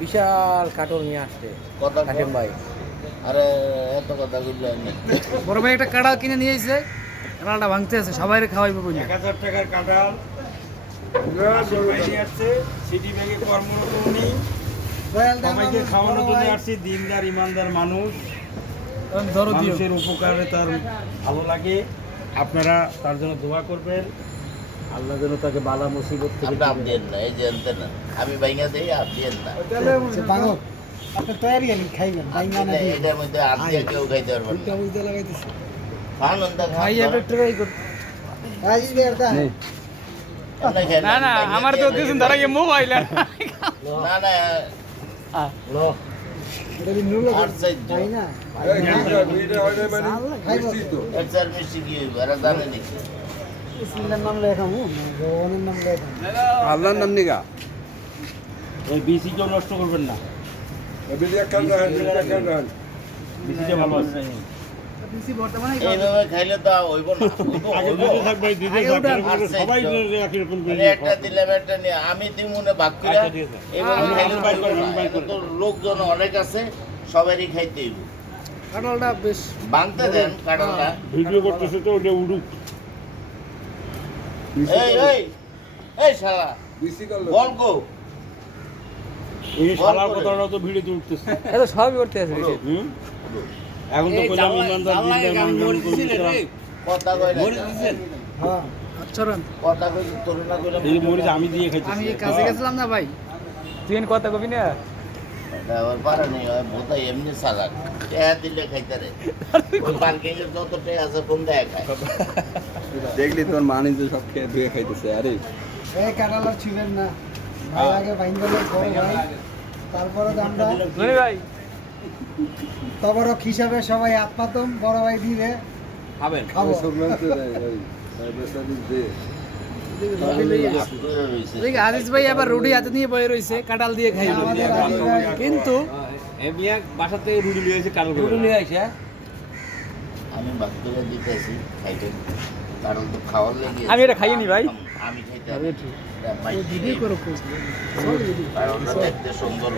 বিশাল কাটল নিয়ে আসছে কথা কাশেম ভাই। আরে এত কথা বললো বড় ভাই একটা কাঁঠাল কিনে নিয়ে এসেছে, কাঁঠালটা ভাঙতে আছে, সবাই খাওয়াইবে বলে। 1000 টাকার কাঁঠাল নিয়ে আসছে, সিটি ব্যাগে কর্মরত উনি। সবাইকে খাওয়ানোর জন্য আসছি, দিনদার ইমানদার মানুষ, মানুষের উপকারে তার ভালো লাগে। আপনারা তার জন্য দোয়া করবেন, আল্লাহ যেন তাকে বালা মুসিবত থেকে আপনি আপনি না এই যে আনতেন না আমি বাইঙ্গা দেই আপনি না এটার মধ্যে আপনি কেউ খাইতে পারবেন না খান অন্ধা খান না না, আমার তো দিয়েছেন তারা গিয়ে মোবাইল না না আর সাইজ এর মিষ্টি কি হইব এরা জানে নাকি আল্লাহর নাম নিগা ওই বিসিকেও নষ্ট করবেন না, বিসিটা ভালো আছে। এইভাবে খাইলে তো হইব না আগে দিতে থাকবে, দিতে থাকবে, সবাই এরকম করে একটা দিলাম একটা নিয়ে আমি দিমুনে ভাগ করে এইভাবে খাইলে বাইর করেন, হইব না। বাইর এখন তো লোকজন অনেক আছে সবারই খাইতে হইব কাঁঠালটা বেশ বানতে দেন কাঁঠালটা ভিডিও করতেছে তো ওটা উড়ুক। এই এই এই শালা বল গো এই শালার কথাটা তো ভিডিওতে উঠতেছে। এত সবই করতে আছে। হুম? এখন তো কইলাম ইমানদার দিনদার মানুষ কথা কই না আচ্ছা রান, কথা কই তোর না কইলাম এই মরিচ আমি দিয়ে খাইতেছি। আমি কাজে গেছিলাম না ভাই, তুই কথা কবি না। আর পারে নেই ওই ভূতা এমনি সালাক টেয়া দিলে খাইতে রে ওই পার্কিং এর যত টেয়া আছে কোন দেয় খায় দেখলি তোর মানি তো সব খেয়ে ধুয়ে খাইতেছে। আরে এই কাঁঠাল ছিলেন না ভাই, আগে বাইঙ্গলের বড় ভাই, তারপরে আমরা ধনী ভাই তবরক হিসাবে সবাই আত্মাতম বড় ভাই দিবে খাবেন। খাবো। দেখি আজিজ ভাই আবার রুটি হাতে নিয়ে বয়ে রয়েছে, কাঁঠাল দিয়ে খাইবে। আমাদের আজিজ ভাই কিন্তু বাসা থেকে রুটি লিয়ে এসে কারো রুটি নিয়ে আসে আমি ভাগ করে দিতেছি খাইতে কারণ তো খাওয়ার লেগে আমি এটা খাইয়ে নি ভাই। আমি খাইতে আমি হবে। ঠিক। এটা মাইক ভিডিও দিয়ে। করো খোঁজ কারণটা দেখতে সুন্দর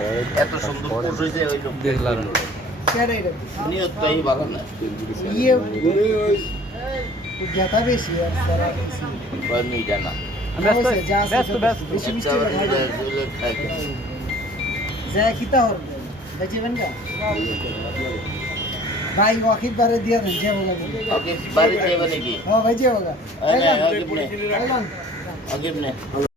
এত সুন্দর কোষ হয়েছে ওই লোক দেখলাম। কেন এটা নিয়ত তো এই ভালো না ইয়ে জ্ঞাতা বেশি আর সারা বেশি আমি জানা ব্যস্ত যা আছে ব্যস্ত ব্যস্ত। বেশি মিষ্টি একটা খাই খাইতে যা কিতা হল বেচিবেন না ভাই ওয়াকিব বারে দিয়া দেন যে বলা ওকে বাড়ি যাবে নাকি হ্যাঁ ভাই যে বলা আগে নে আইলাম আগে নে